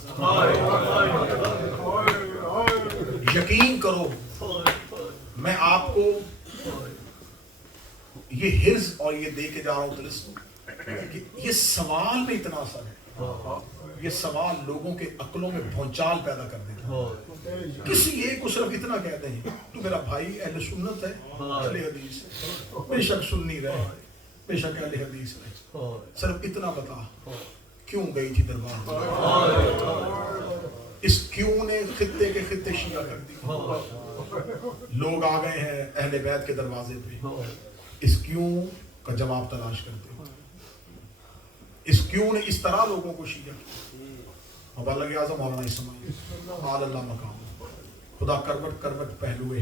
یقین کرو میں آپ کو یہ حرز اور یہ دے کے جا رہا ہوں طلسم کہ یہ سوال میں اتنا اثر ہے. یہ سوال لوگوں کے عقلوں میں بھونچال پیدا کر دیتا ہے. کسی ایک کو صرف اتنا کہتے ہیں تو میرا بھائی اہل سنت ہے, اہل حدیث ہے, بے شک سنی رہے, بے شک اہل حدیث رہے, صرف اتنا بتا کیوں گئی تھی دربار میں. اس کیوں نے خطے کے خطے شیعہ کر دی. لوگ آ گئے ہیں اہل بیت کے دروازے پہ, اس کیوں کا جواب تلاش کرتے ہیں. اس کیوں نے اس طرح لوگوں کو شیعہ کیا. مبلغ اعظم مولانا اسماعیل آل اللہ مقام خدا کروٹ کروٹ پہلوئے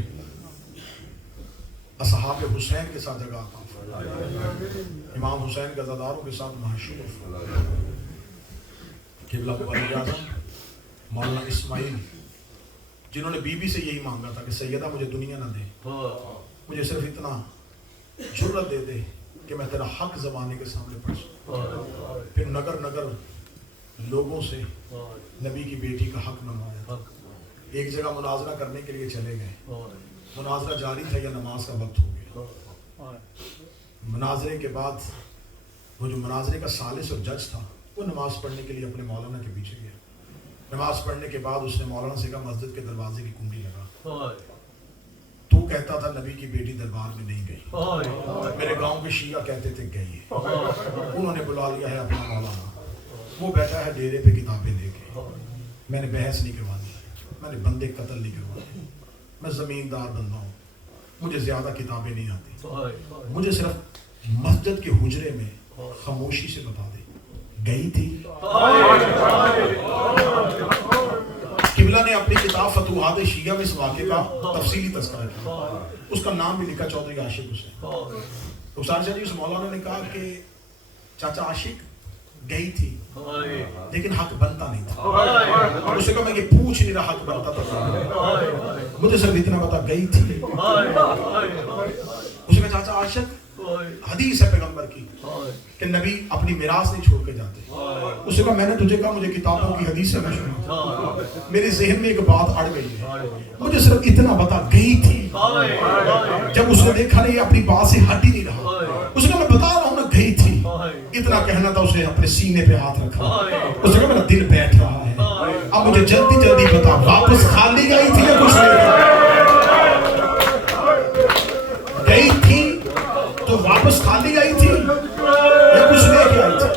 اصحاب حسین کے ساتھ جگہ آتا, امام حسین کے عزاداروں کے ساتھ محشور. قبلہ مبلغ اعظم مولانا اسماعیل جنہوں نے بی بی سے یہی مانگا تھا کہ سیدہ مجھے دنیا نہ دے, مجھے صرف اتنا جرت دے دے کہ میں تیرا حق زمانے کے سامنے پڑھ سکوں. پھر نگر نگر لوگوں سے نبی کی بیٹی کا حق منوایا. ایک جگہ مناظرہ کرنے کے لیے چلے گئے, مناظرہ جاری تھا یا نماز کا وقت ہو گیا. مناظرے کے بعد وہ جو مناظرے کا ثالث اور جج تھا وہ نماز پڑھنے کے لیے اپنے مولانا کے پیچھے گیا. نماز پڑھنے کے بعد اس نے مولانا سے کہا مسجد کے دروازے کی کنڈی لگا. تو کہتا تھا نبی کی بیٹی دربار میں نہیں گئی, میرے گاؤں کے شیعہ کہتے تھے گئی ہے. انہوں نے بلا لیا ہے اپنا مولانا, وہ بیٹھا ہے ڈیرے پہ کتابیں لے کے. میں نے بحث نہیں کروانی, میں نے بندے قتل نہیں کروانے, میں زمیندار بندہ ہوں, مجھے زیادہ کتابیں نہیں آتی. مجھے صرف مسجد کے حجرے میں خاموشی سے بتا دے گئی تھی. قبلہ نے اپنی کتاب فتوحات شیعہ میں اس واقعے کا تفصیلی تذکرہ کیا. اس کا نام بھی لکھا چودھری عاشق حسین. رخسار شاہ جی اس مولانا نے کہا کہ چاچا عاشق گئی تھی لیکن حق بنتا نہیں تھا. اس نے کہا میں یہ پوچھ نہیں رہا حق بنتا تھا, مجھے صرف اتنا بتا گئی تھی. اس نے کہا چاچا عاشق حدیث ہے پیغمبر کی کہ نبی اپنی میراث نہیں چھوڑ کے جاتے. اس نے کہا میں نے تجھے کہا مجھے کتابوں کی حدیث سے میں سنی, میرے ذہن میں ایک بات اڑ گئی ہے, مجھے صرف اتنا بتا گئی تھی. جب اس نے دیکھا نہیں اپنی بات سے ہٹ ہی نہیں رہا, اس نے کہا میں بتا رہا ہوں نا گئی تھی. اتنا کہنا تھا, اس نے اپنے سینے پہ ہاتھ رکھا. اس نے کہا میرا دل بیٹھ رہا ہے, اب مجھے جلدی جلدی بتا واپس خالی گئی تھی یا کچھ گئی تھی تو واپس خالی آئی تھی یا کچھ لے کے آئی تھی.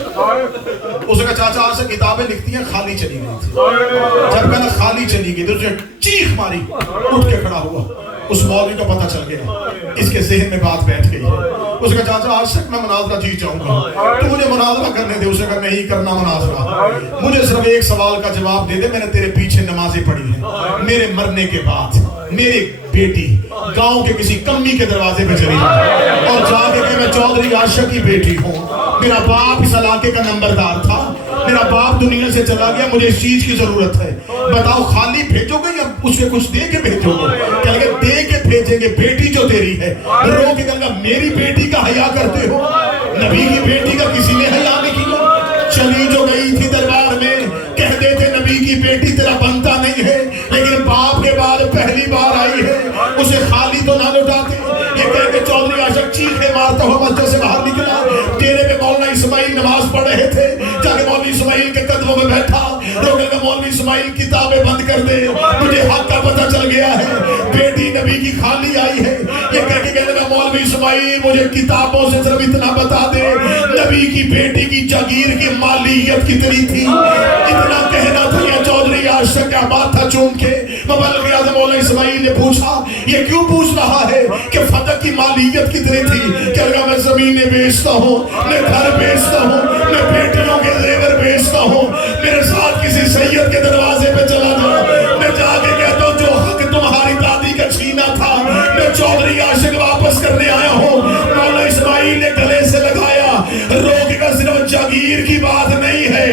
اس نے کہا چاچا آج سے کتابیں لکھتی ہیں خالی چلی گئی تھی. جب کہنا خالی چلی گئی تو اس نے چیخ ماری, اٹھ کے کھڑا ہوا. اس مولوی کو پتہ چل گیا, اس کے ذہن میں بات بیٹھ گئی ہے. اس نے کہا چاچا آج تک میں مناظرہ جیت جاؤں گا, تو مجھے مناظرہ کرنے دے. اس نے کہا نہیں کرنا مناظرہ, مجھے صرف ایک سوال کا جواب دے دے. میں نے تیرے پیچھے نمازیں پڑھی ہیں, میرے مرنے کے بعد میری بیٹی گاؤں کے کسی کمی کے دروازے پہ چلی جائے اور جا کے کہ میں چودھری عاشق کی بیٹی ہوں, میرا باپ اس علاقے کا نمبردار تھا, میرا باپ دنیا سے چلا گیا, مجھے اس چیز کی ضرورت ہے, بتاؤ خالی بھیجو گے یا اس کے کچھ دے کے بھیجو گے؟ کہہ لگے دے کے بھیجیں گے, بیٹی جو تیری ہے. رو کے کہا میری بیٹی کا حیا کرتے ہو, نبی کی بیٹی کا کسی نے حیا نہیں کیا. چلی جو گئی تھی دربار میں, کہتے تھے نبی کی بیٹی تیرا بنتا نہیں ہے, لیکن باپ کے بعد پہلی بار آئی ہے, اسے خالی تو نہ لوٹاتے. یہ کہہ کے چودھری عاشق چیخے مارتا ہوا مسجد سے باہر نکلا. ڈیرے پہ مولانا اسماعیل نماز پڑھ رہے تھے, جا کے مولانا اسماعیل کے قدم کتابیں بند کر دے, مجھے حق کا پتہ چل گیا ہے. بیٹی نبی کی خالی آئی ہے, یہ کہہ کے کہنے لگا مولوی اسماعیل مجھے کتابوں سے صرف اتنا بتا دے نبی کی بیٹی کی جاگیر کی مالیت کتنی تھی. اتنا کہنا تھا. یا چودھری عاشق کیا بات تھا. چون کے مبلغ اعظم مولوی اسماعیل نے پوچھا, یہ کیوں پوچھ رہا ہے کہ فتح کی مالیت کتنی تھی؟ کہ اگر میں زمینیں بیچتا ہوں, میں گھر بیچتا ہوں, میں بیٹیوں کے زیور بیچتا ہوں, میرے ساتھ کسی سید کے دروازے پہ چلا جاؤ, میں جا کے کہتا ہوں جو حق تمہاری دادی کا چھینا تھا میں چودھری عاشق واپس کرنے آیا ہوں. مولا اسماعیل نے گلے سے لگایا, روک کا صرف جاگیر کی بات نہیں ہے.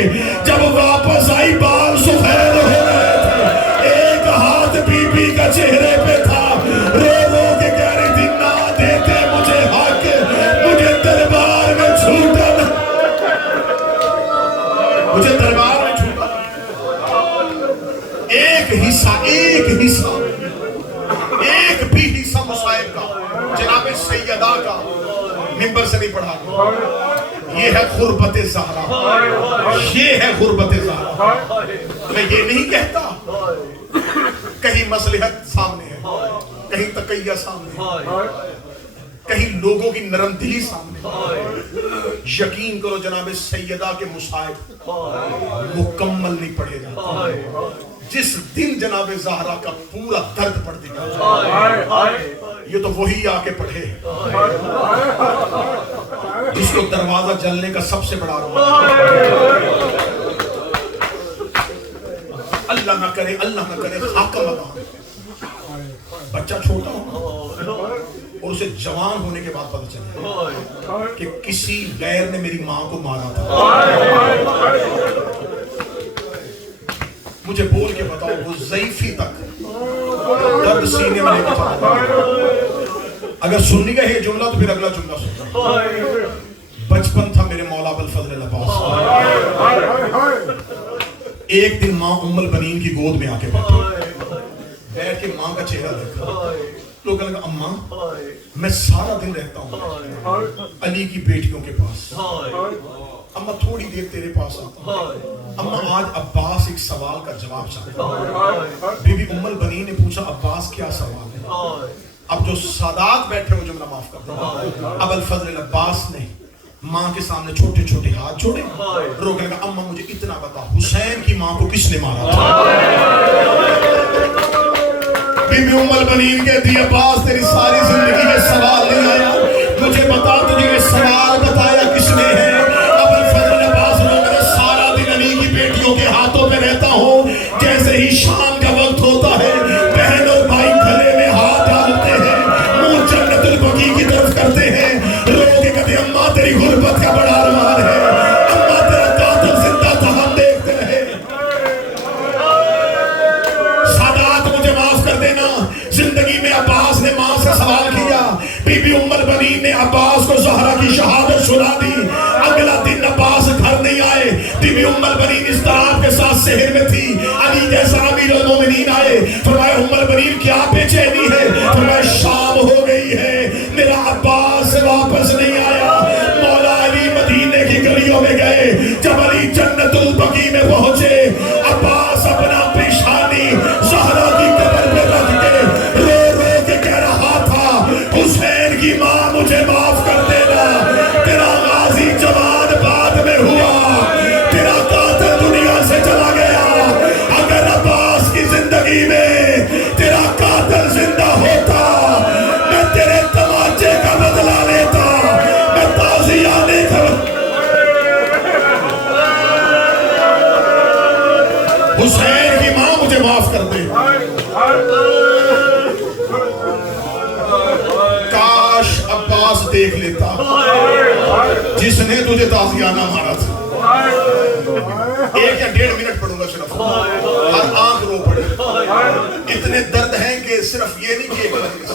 جب واپس آئی بال سفید ہو گئے تھے, ایک ہاتھ بی بی کا چہرے پہ تھا, رو رو کے کہہ رہی تھی نہ دیتے مجھے حق, مجھے دربار میں چھوٹا, مجھے دربار میں چھوٹا. ایک حصہ ایک بھی حصہ مصائب کا جناب سیدہ کا منبر سے نہیں پڑھا گیا. یہ ہے غربت زہرا, یہ ہے غربت زہرا. میں یہ نہیں کہتا کہیں مصلحت سامنے ہے, کہیں تقیہ سامنے ہے, کہیں لوگوں کی نرم دلی سامنے ہے. یقین کرو جناب سیدہ کے مصائب مکمل نہیں پڑھے جاتے. جس دن جناب زہرا کا پورا درد پڑ دکھا, یہ تو وہی آ کے پڑھے جس کو دروازہ جلنے کا سب سے بڑا روح. اللہ نہ کرے خاک کا مقام بچہ چھوٹا ہو اور اسے جوان ہونے کے بعد پتہ چلے کہ کسی غیر نے میری ماں کو مارا تھا. مجھے بول کے بتاؤ وہ ضعیفی تک درد سینے میں لے کے چلا. اگر سننی کا یہ جملہ تو پھر اگلا جملہ سننا. بچپن تھا میرے مولا ابوالفضل عباس, ایک دن ماں ام البنین کی گود میں آ کے بیٹھ کے ماں کا چہرہ دیکھا. لوگ کہنے لگا اماں میں سارا دن رہتا ہوں علی کی بیٹیوں کے پاس, اماں تھوڑی دیر تیرے پاس آتا ہوں, اماں آج عباس ایک سوال کا جواب چاہتا ہے. بی بی ام البنین نے پوچھا عباس کیا سوال ہے؟ اب جو سادات بیٹھے وہ جملہ معاف کر دیں. ابوالفضل عباس نے ماں کے سامنے چھوٹے چھوٹے ہاتھ جوڑے, روکنے کا اماں مجھے اتنا بتا حسین کی ماں کو کس نے مارا تھا؟ بی بی ام البنین کہتی ہے عباس تیری ساری زندگی میں سوال نہیں آیا, مجھے بتا تجھے یہ سوال بتایا کس نے ہے؟ ابوالفضل عباس روکنے سارا دن علی کی بیٹیوں کے ہاتھوں میں رہتا ہوں, جیسے ہی شام کا وقت ہوتا ہے بہن اور بھائی گلے میں ہاتھ ڈالتے ہیں, منہ جنت البقیع کی طرف کرتے ہیں, رو کے کہتے اماں تیری غربت کا بڑا ارمان ہے, اماں تیرا قاتل زندہ تھا ہم دیکھتے رہے. سادات مجھے معاف کر دینا, زندگی میں عباس نے ماں سے سوال کیا, بی بی ام البنین نے عباس کو زہرا کی شہادت سنا دی. اگلا دن عباس گھر نہیں آئے, بی بی ام البنین اضطراب کے ساتھ شہر میں تھی. علی جیسا امیر المومنین آئے, فرمایا ام البنین کیا بے چینی ہے؟ فرمایا شام ہو گئی ہے, میرا عباس واپس نہیں آیا. مولا علی مدینے کی گلیوں میں گئے, جب علی جنت البقیع میں پہنچے عباس اپنا پیشانی زہرا کی قبر پہ رکھ کے رو رو کے کہہ رہا تھا حسین کی ماں مجھے معاف کر دینا, تیرا غازی جوان بعد میں ہوا, تیرا قاتل دنیا سے چلا گیا. اگر عباس کی زندگی میں تیرا قاتل زندہ ہوتا میں تیرے تماچے کا بدلہ لیتا, میں تازیہ نہیں کرتا. حسین کی ماں مجھے معاف کر دے. کاش عباس دیکھ لیتا جس نے تجھے تازیانہ مارا تھا. 1 یا 1.5 منٹ پڑھوں گا صرف, ہر آنکھ رو پڑے. اتنے درد ہیں کہ صرف یہ نہیں کہ ایک مجلس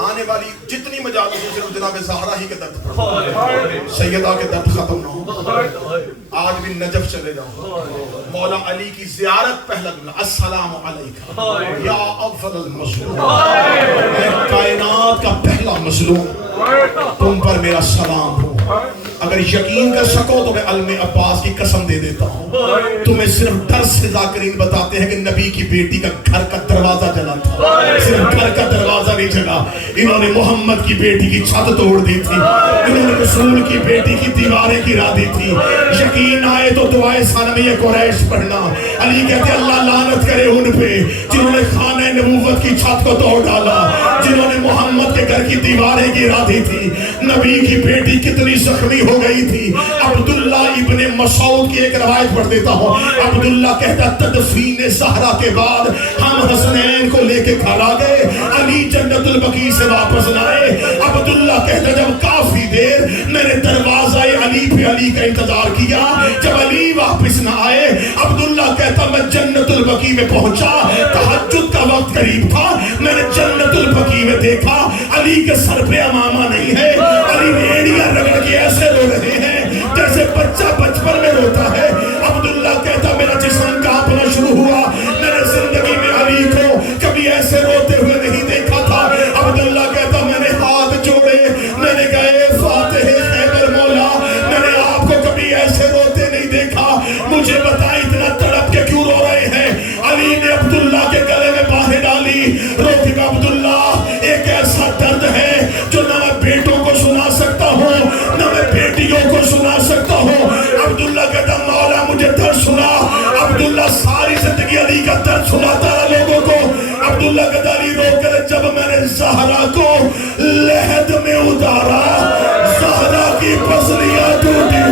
آنے والی جتنی مجالس ہیں صرف جناب زہرا ہی کے درد پڑھو, سیدہ کے درد ختم نہ ہو. آج بھی نجف چلے جاؤ, مولا علی کی زیارت پہلا جملہ السلام علیکہ یا افضل المظلوم, اے کائنات کا پہلا مظلوم تم پر میرا سلام ہو. اگر یقین کر سکو تو میں علم عباس کی قسم دے دیتا ہوں. تمہیں صرف ڈر سے ذاکرین بتاتے ہیں کہ نبی کی بیٹی کا گھر کا دروازہ جلا تھا, صرف گھر کا دروازہ نہیں جلا. انہوں نے محمد کی بیٹی کی چھت توڑ دی تھی, انہوں نے رسول کی بیٹی کی دیواریں گرا دی تھی. یقین آئے تو دعائے ثانویہ قریش پڑھنا. علی کہتے اللہ لعنت کرے ان پہ جنہوں نے خانہ نبوت کی چھت کو توڑ ڈالا, جنہوں نے محمد کے گھر کی دیواریں گرا دی تھی. نبی کی بیٹی کتنی زخمی ہو گئی تھی. عبداللہ ابن مسعود کی ایک روایت پڑھ دیتا ہوں. عبداللہ کہتا تدفین زہرا کے بعد ہم حسنین کو لے کے گھر آ گئے, علی جنت البقیع سے واپس نہ آئے. عبداللہ کہتا جب کافی دیر میں نے دروازہ علی پہ علی کا انتظار کیا, جب علی واپس نہ آئے عبداللہ کہتا میں جنت البقیع میں پہنچا, تہجد کا وقت قریب تھا, میں نے جنت البقیع میں دیکھا علی کے سر پہ امامہ نہیں ہے, علی ایڑیاں رگڑ کے ایسے رو رہے ہیں جیسے بچہ بچپن میں روتا ہے. عبداللہ کہتا میرا جسم کانپنا شروع ہوا, میں نے زندگی میں علی کو کبھی ایسے روتے ہوئے نہیں دیکھا تھا. عبداللہ کہتا میں نے ہاتھ جوڑے, میں نے کہا اے فاتح خیبر مولا, میں نے آپ کو کبھی ایسے روتے نہیں دیکھا, مجھے بتا اتنا تڑپ کے کیوں رو رہے ہیں. علی نے عبداللہ کے گلے میں باہیں ڈالی, روتے گا عبداللہ ایک ایسا درد ہے جو نہ میں بیٹوں کو سنا سکتا ہوں نہ میں بیٹیوں کو سنا سکتا ہوں. عبداللہ کہتا مولا مجھے درد سنا. عبداللہ ساری زندگی علی کا درد سناتا رہا لوگوں کو. عبداللہ کہتا علی رو کر جب میں نے زہرا کو لحد میں اتارا, زہرا کی پسلیاں ٹوٹی